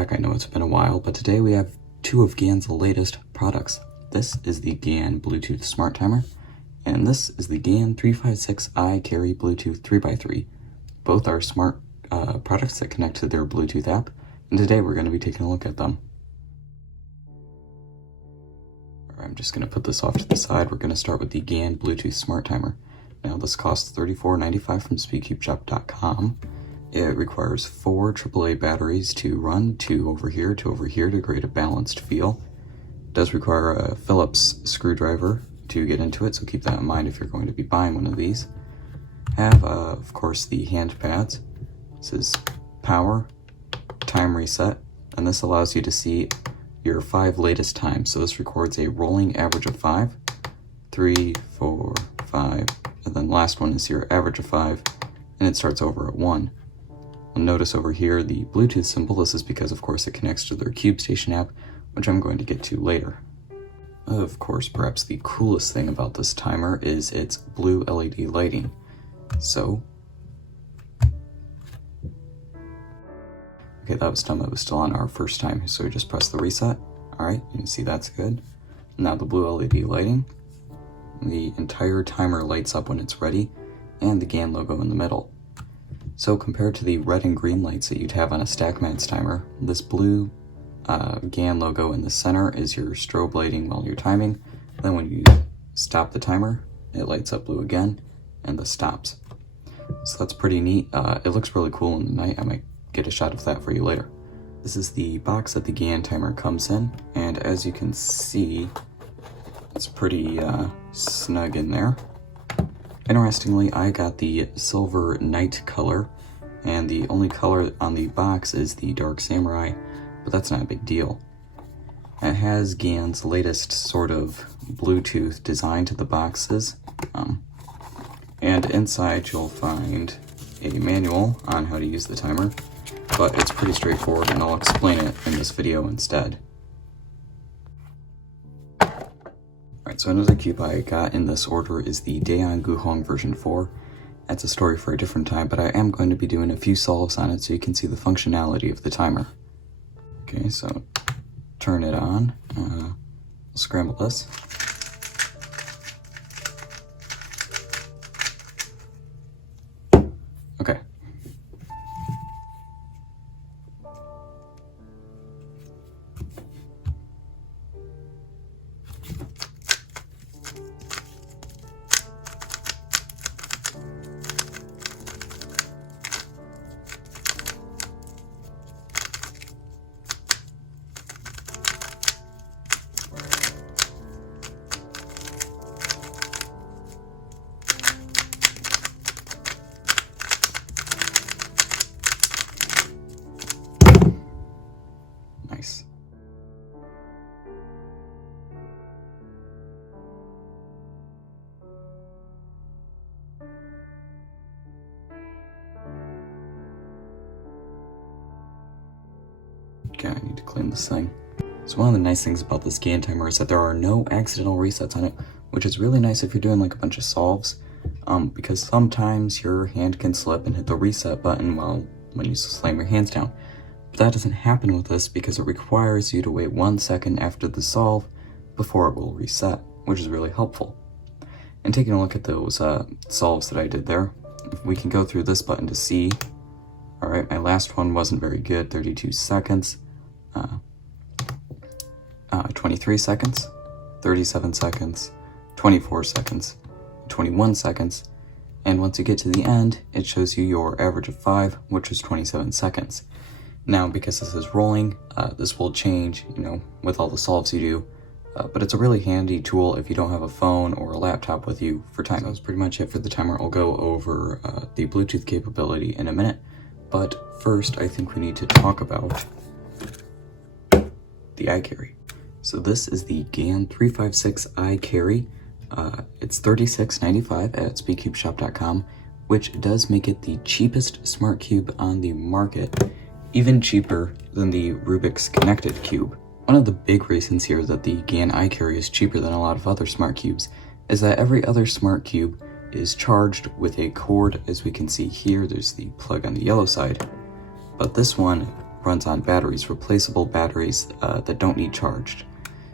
back. I know it's been a while, but today we have two of GAN's latest products. This is the GAN Bluetooth Smart Timer, and this is the GAN 356i Carry Bluetooth 3x3. Both are smart products that connect to their Bluetooth app, and today we're going to be taking a look at them. I'm just going to put this off to the side. We're going to start with the GAN Bluetooth Smart Timer. Now this costs $34.95 from speedcubeshop.com. It requires 4 AAA batteries to run, 2 over here, 2 over here to create a balanced feel. It does require a Phillips screwdriver to get into it, so keep that in mind if you're going to be buying one of these. Have, of course, the hand pads. This is power, time reset, and this allows you to see your 5 latest times. So this records a rolling average of 5, 3, 4, 5, and then last one is your average of 5, and it starts over at 1. You'll notice over here the Bluetooth symbol. This is because, of course, it connects to their CubeStation app, which I'm going to get to later. Of course, perhaps the coolest thing about this timer is its blue LED lighting. So, okay, that was done. That was still on our first time, so we just press the reset. Alright, you can see that's good. Now the blue LED lighting. The entire timer lights up when it's ready, and the GAN logo in the middle. So compared to the red and green lights that you'd have on a StackMats timer, this blue GAN logo in the center is your strobe lighting while you're timing. Then when you stop the timer, it lights up blue again, and this stops. So that's pretty neat. It looks really cool in the night. I might get a shot of that for you later. This is the box that the GAN timer comes in, and as you can see, it's pretty snug in there. Interestingly, I got the silver night color, and the only color on the box is the dark samurai, but that's not a big deal. It has GAN's latest sort of Bluetooth design to the boxes, and inside you'll find a manual on how to use the timer, but it's pretty straightforward, and I'll explain it in this video instead. Alright, so another cube I got in this order is the Daeon Guhong version 4. That's a story for a different time, but I am going to be doing a few solves on it so you can see the functionality of the timer. Okay, so turn it on. Scramble this. Okay. Nice. Okay, I need to clean this thing. So one of the nice things about this GAN timer is that there are no accidental resets on it, which is really nice if you're doing like a bunch of solves, because sometimes your hand can slip and hit the reset button when you slam your hands down. But that doesn't happen with this because it requires you to wait 1 second after the solve before it will reset, which is really helpful. And taking a look at those solves that I did there, we can go through this button to see. Alright, my last one wasn't very good, 32 seconds, 23 seconds, 37 seconds, 24 seconds, 21 seconds, and once you get to the end, it shows you your average of 5, which is 27 seconds. Now, because this is rolling, this will change, with all the solves you do, but it's a really handy tool if you don't have a phone or a laptop with you for time. That's pretty much it for the timer. I'll go over the Bluetooth capability in a minute, but first I think we need to talk about the iCarry. So this is the GAN 356i Carry. It's $36.95 at speedcubeshop.com, which does make it the cheapest smart cube on the market, even cheaper than the Rubik's Connected Cube. One of the big reasons here that the GAN iCarry is cheaper than a lot of other smart cubes is that every other smart cube is charged with a cord. As we can see here, there's the plug on the yellow side, but this one runs on batteries, replaceable batteries that don't need charged.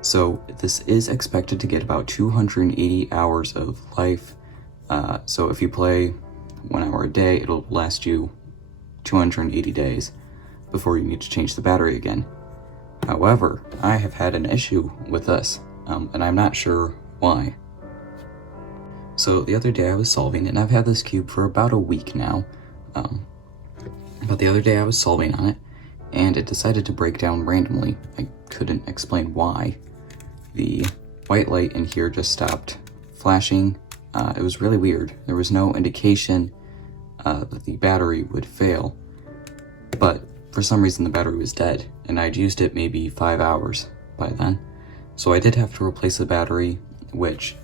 So this is expected to get about 280 hours of life. So if you play 1 hour a day, it'll last you 280 days before you need to change the battery again. However, I have had an issue with this, and I'm not sure why. So the other day I was solving, and I've had this cube for about a week now, but the other day I was solving on it, and it decided to break down randomly. I couldn't explain why. The white light in here just stopped flashing. It was really weird. There was no indication that the battery would fail, but for some reason the battery was dead, and I'd used it maybe 5 hours by then. So I did have to replace the battery, which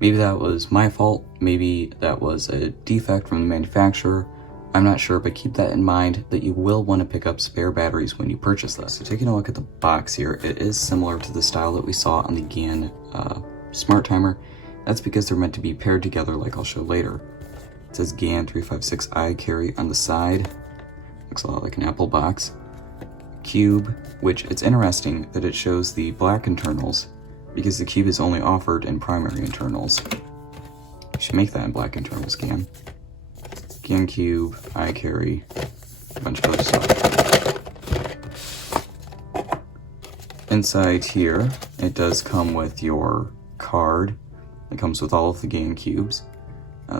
maybe that was my fault, maybe that was a defect from the manufacturer. I'm not sure, but keep that in mind that you will want to pick up spare batteries when you purchase this. So taking a look at the box here, it is similar to the style that we saw on the GAN Smart Timer. That's because they're meant to be paired together, like I'll show later. It says GAN 356i carry on the side. Looks a lot like an Apple box. Cube, which it's interesting that it shows the black internals because the cube is only offered in primary internals. You should make that in black internals, GAN. GAN cube, iCarry, a bunch of other stuff. Inside here, it does come with your card. It comes with all of the GAN cubes.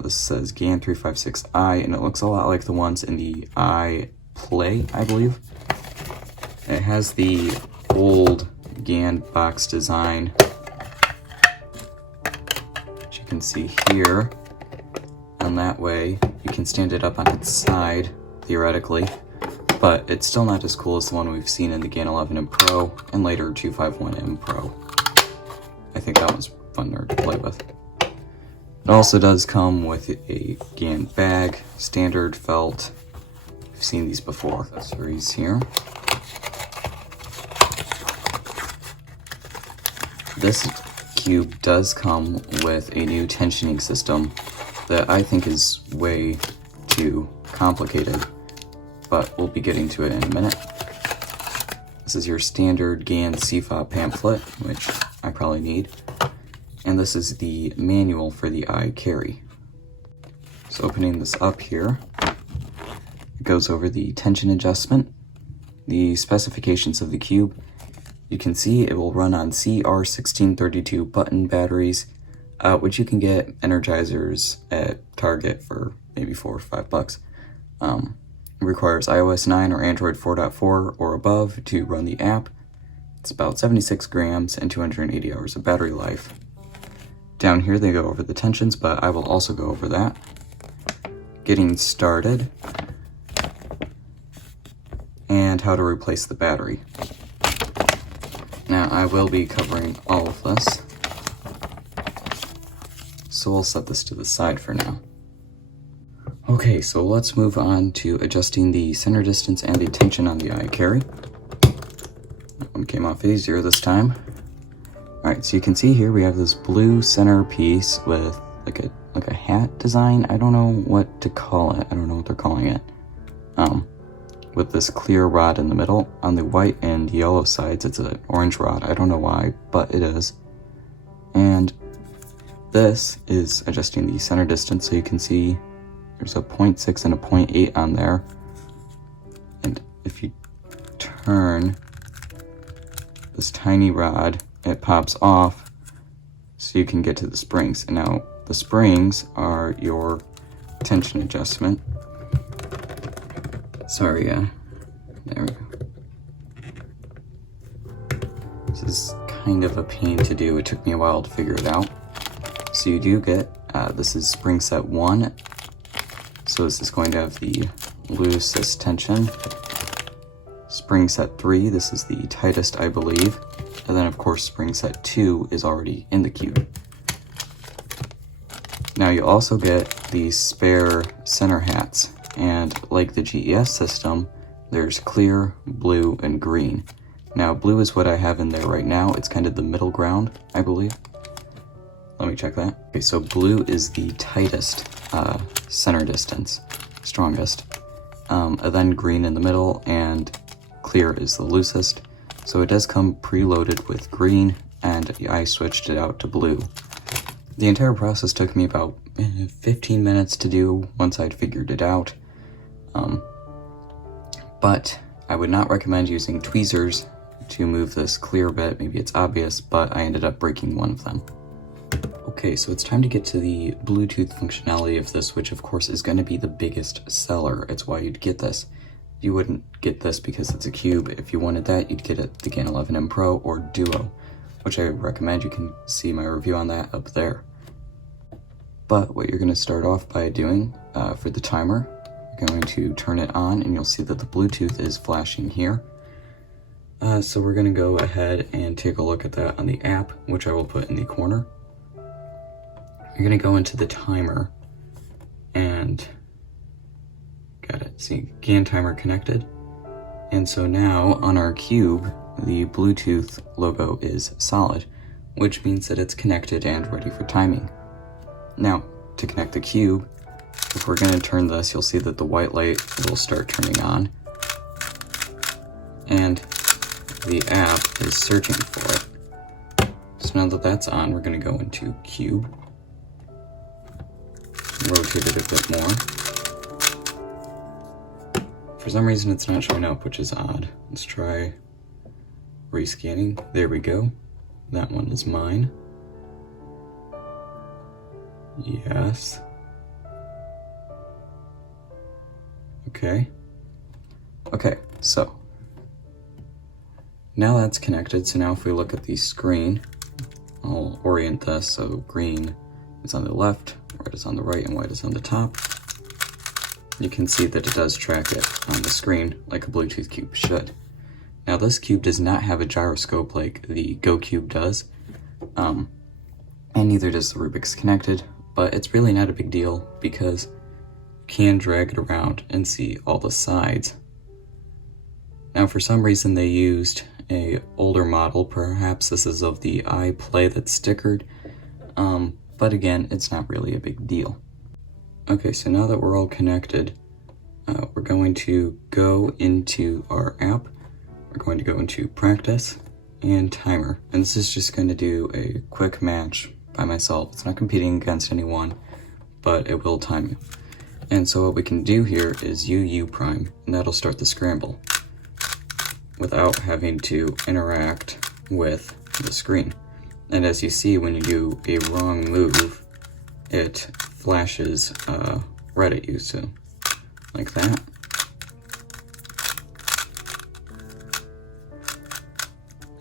This says GAN 356i, and it looks a lot like the ones in the iPlay, I believe. It has the old GAN box design, which you can see here, and that way you can stand it up on its side, theoretically, but it's still not as cool as the one we've seen in the GAN 11M Pro and later 251M Pro. I think that one's funner to play with. It also does come with a GAN bag, standard felt. We've seen these before. Accessories here. This cube does come with a new tensioning system that I think is way too complicated, but we'll be getting to it in a minute. This is your standard GAN CFOP pamphlet, which I probably need. And this is the manual for the iCarry. So opening this up here, it goes over the tension adjustment, the specifications of the cube. You can see it will run on CR1632 button batteries, which you can get Energizers at Target for maybe $4 or $5. It requires iOS 9 or Android 4.4 or above to run the app. It's about 76 grams and 280 hours of battery life. Down here they go over the tensions, but I will also go over that. Getting started, and how to replace the battery. Now I will be covering all of this, so we'll set this to the side for now. Okay, so let's move on to adjusting the center distance and the tension on the iCarry. That one came off easier this time. Alright, so you can see here we have this blue center piece with like a hat design. I don't know what to call it. I don't know what they're calling it. With this clear rod in the middle. On the white and yellow sides, it's an orange rod. I don't know why, but it is. And this is adjusting the center distance, so you can see there's a 0.6 and a 0.8 on there. And if you turn this tiny rod, it pops off so you can get to the springs. And now the springs are your tension adjustment. Sorry, there we go. This is kind of a pain to do. It took me a while to figure it out. So you do get, this is spring set 1. So this is going to have the loosest tension. Spring set 3, this is the tightest, I believe. And then of course spring set 2 is already in the cube. Now you also get these spare center hats, and like the GES system, there's clear, blue, and green. Now blue is what I have in there right now. It's kind of the middle ground, I believe. Let me check that. Okay, so blue is the tightest center distance, strongest. And then green in the middle, and clear is the loosest. So it does come preloaded with green, and I switched it out to blue. The entire process took me about 15 minutes to do once I'd figured it out. But I would not recommend using tweezers to move this clear bit. Maybe it's obvious, but I ended up breaking one of them. Okay, so it's time to get to the Bluetooth functionality of this, which of course is going to be the biggest seller. It's why you'd get this. You wouldn't get this because it's a cube. If you wanted that, you'd get it the GAN 11M Pro or Duo, which I recommend. You can see my review on that up there. But what you're going to start off by doing for the timer, you're going to turn it on, and you'll see that the Bluetooth is flashing here. So we're going to go ahead and take a look at that on the app, which I will put in the corner. You're going to go into the timer and got it. See, GAN timer connected. And so now on our cube, the Bluetooth logo is solid, which means that it's connected and ready for timing. Now, to connect the cube, if we're going to turn this, you'll see that the white light will start turning on, and the app is searching for it. So now that that's on, we're going to go into cube, rotate it a bit more. For some reason it's not showing up, which is odd. Let's try rescanning. There we go. That one is mine. Yes. Okay, so now that's connected. So now if we look at the screen, I'll orient this so green is on the left, red is on the right, and white is on the top. You can see that it does track it on the screen like a Bluetooth cube should. Now this cube does not have a gyroscope like the Go Cube does, and neither does the Rubik's Connected, but it's really not a big deal because you can drag it around and see all the sides. Now for some reason they used a older model, perhaps this is of the iPlay that's stickered, but again, it's not really a big deal. Okay, so now that we're all connected, we're going to go into our app. We're going to go into practice and timer, and this is just going to do a quick match by myself. It's not competing against anyone, but it will time you. And so what we can do here is UU prime, and that'll start the scramble without having to interact with the screen. And as you see, when you do a wrong move, it flashes red at you, so like that.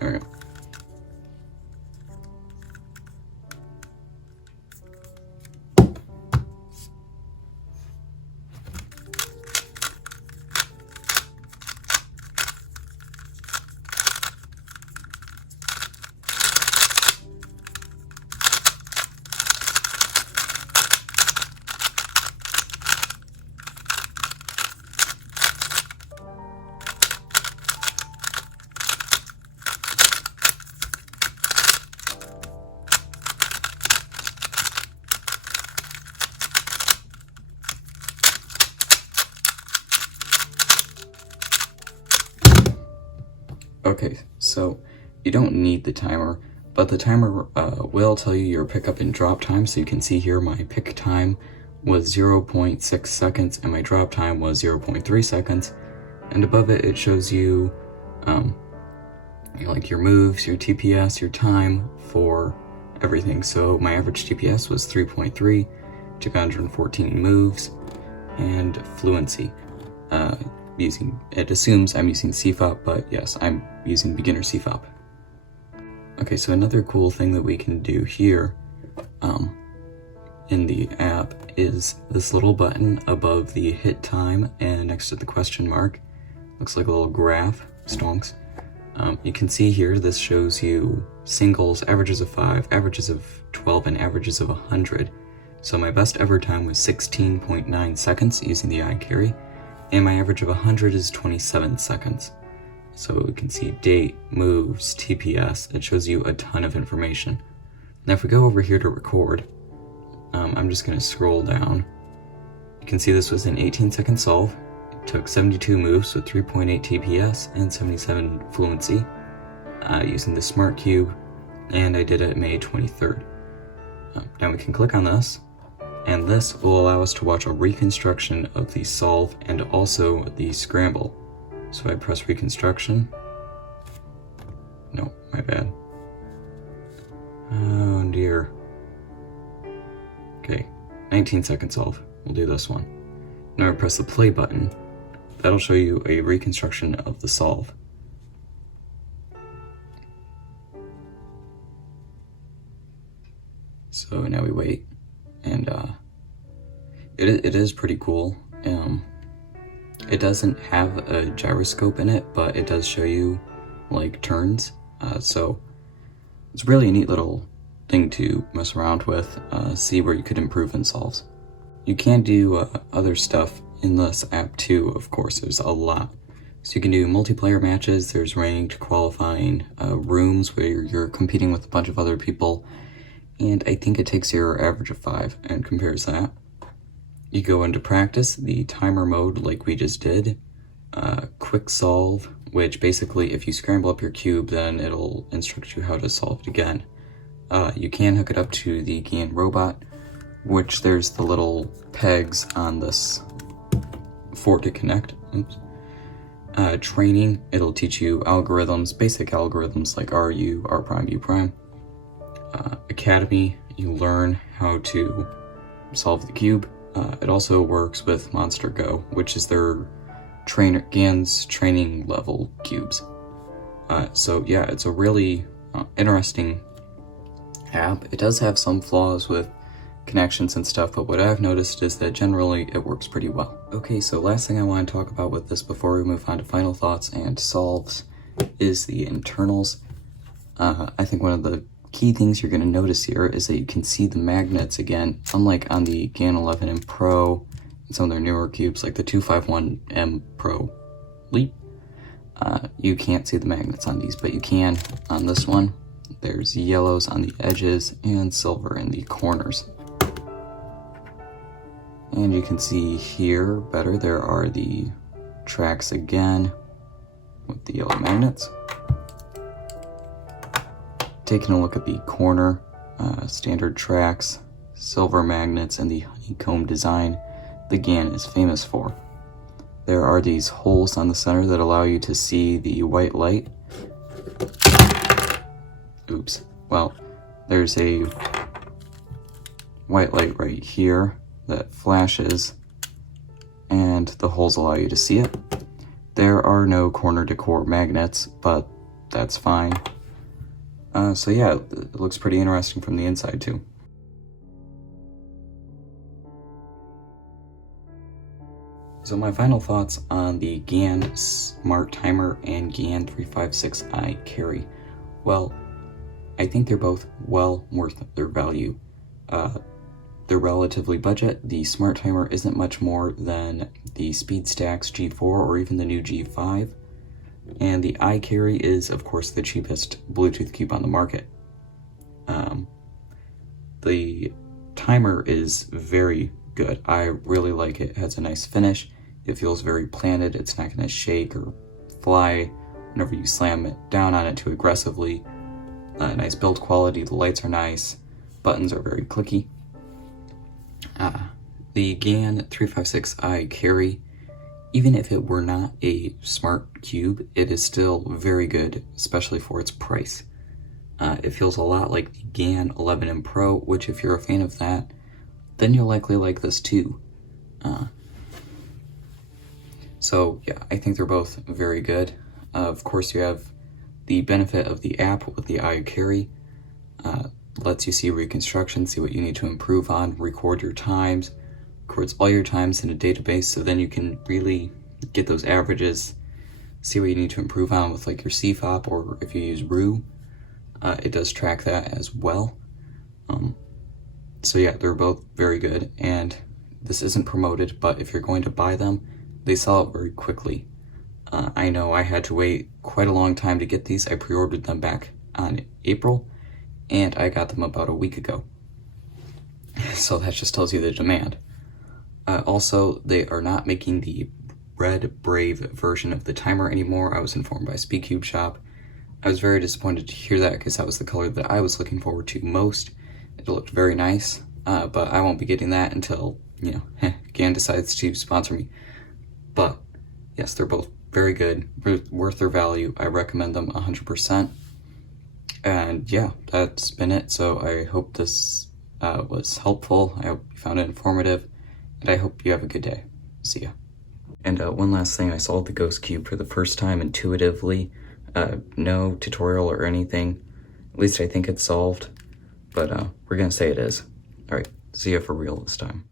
All right. Okay, so you don't need the timer, but the timer will tell you your pickup and drop time. So you can see here my pick time was 0.6 seconds and my drop time was 0.3 seconds. And above it, it shows you like your moves, your TPS, your time for everything. So my average TPS was 3.3, 214 moves, and fluency. It assumes I'm using CFOP, but yes, I'm using beginner CFOP. Okay, so another cool thing that we can do here in the app is this little button above the hit time and next to the question mark. Looks like a little graph, stonks. You can see here, this shows you singles, averages of 5, averages of 12, and averages of 100. So my best ever time was 16.9 seconds using the iCarry, and my average of 100 is 27 seconds. So we can see date, moves, TPS. It shows you a ton of information. Now if we go over here to record, I'm just going to scroll down. You can see this was an 18-second solve. took 72 moves with 3.8 TPS and 77 fluency using the Smart Cube, and I did it May 23rd. Now we can click on this, and this will allow us to watch a reconstruction of the solve and also the scramble. So I press reconstruction. No, my bad. Oh dear. Okay, 19-second solve. We'll do this one. Now I press the play button. That'll show you a reconstruction of the solve. So now we wait, and it is pretty cool. It doesn't have a gyroscope in it, but it does show you like turns. So it's really a neat little thing to mess around with, see where you could improve in solves. You can do other stuff in this app too, of course. There's a lot. So you can do multiplayer matches, there's ranked, qualifying, rooms where you're competing with a bunch of other people, and I think it takes your average of 5 and compares that. You go into practice, the timer mode like we just did, quick solve, which basically if you scramble up your cube, then it'll instruct you how to solve it again. You can hook it up to the GAN robot, which there's the little pegs on this for to connect. Oops. Training, it'll teach you algorithms, basic algorithms like RU, R prime, U prime. Academy, you learn how to solve the cube. It also works with Monster Go, which is their GAN's training level cubes. So yeah, it's a really interesting app. It does have some flaws with connections and stuff, but what I've noticed is that generally it works pretty well. Okay, so last thing I want to talk about with this before we move on to final thoughts and solves is the internals. I think one of the key things you're going to notice here is that you can see the magnets again, unlike on the GAN 11M Pro and some of their newer cubes like the 251M Pro Leap. You can't see the magnets on these, but you can on this one. There's yellows on the edges and silver in the corners. And you can see here better, there are the tracks again with the yellow magnets. Taking a look at the corner, standard tracks, silver magnets, and the honeycomb design the GAN is famous for. There are these holes on the center that allow you to see the white light. Oops. Well, there's a white light right here that flashes, and the holes allow you to see it. There are no corner-to-core magnets, but that's fine. So yeah, it looks pretty interesting from the inside too. So my final thoughts on the GAN Smart Timer and GAN 356i Carry. Well, I think they're both well worth their value. They're relatively budget. The Smart Timer isn't much more than the SpeedStax G4 or even the new G5. And the iCarry is, of course, the cheapest Bluetooth cube on the market. The timer is very good. I really like it. It has a nice finish. It feels very planted. It's not going to shake or fly whenever you slam it down on it too aggressively. Nice build quality. The lights are nice. Buttons are very clicky. The GAN 356i Carry, even if it were not a smart cube, it is still very good, especially for its price. It feels a lot like the GAN 11M Pro, which if you're a fan of that, then you'll likely like this too. So yeah, I think they're both very good. Of course, you have the benefit of the app with the iCarry. Lets you see reconstruction, see what you need to improve on, record your times, records all your times in a database, so then you can really get those averages, see what you need to improve on with like your CFOP, or if you use RU, it does track that as well. So yeah, they're both very good, and this isn't promoted, but if you're going to buy them, they sell it very quickly. I know I had to wait quite a long time to get these. I pre-ordered them back on April, and I got them about a week ago. So that just tells you the demand. Also, they are not making the Red Brave version of the timer anymore. I was informed by SpeedCube Shop. I was very disappointed to hear that because that was the color that I was looking forward to most. It looked very nice, but I won't be getting that until, GAN decides to sponsor me. But yes, they're both very good, worth their value. I recommend them 100%. And yeah, that's been it. So I hope this was helpful. I hope you found it informative, and I hope you have a good day. See ya. And one last thing, I solved the ghost cube for the first time intuitively. No tutorial or anything. At least I think it's solved, but we're gonna say it is. All right, see ya for real this time.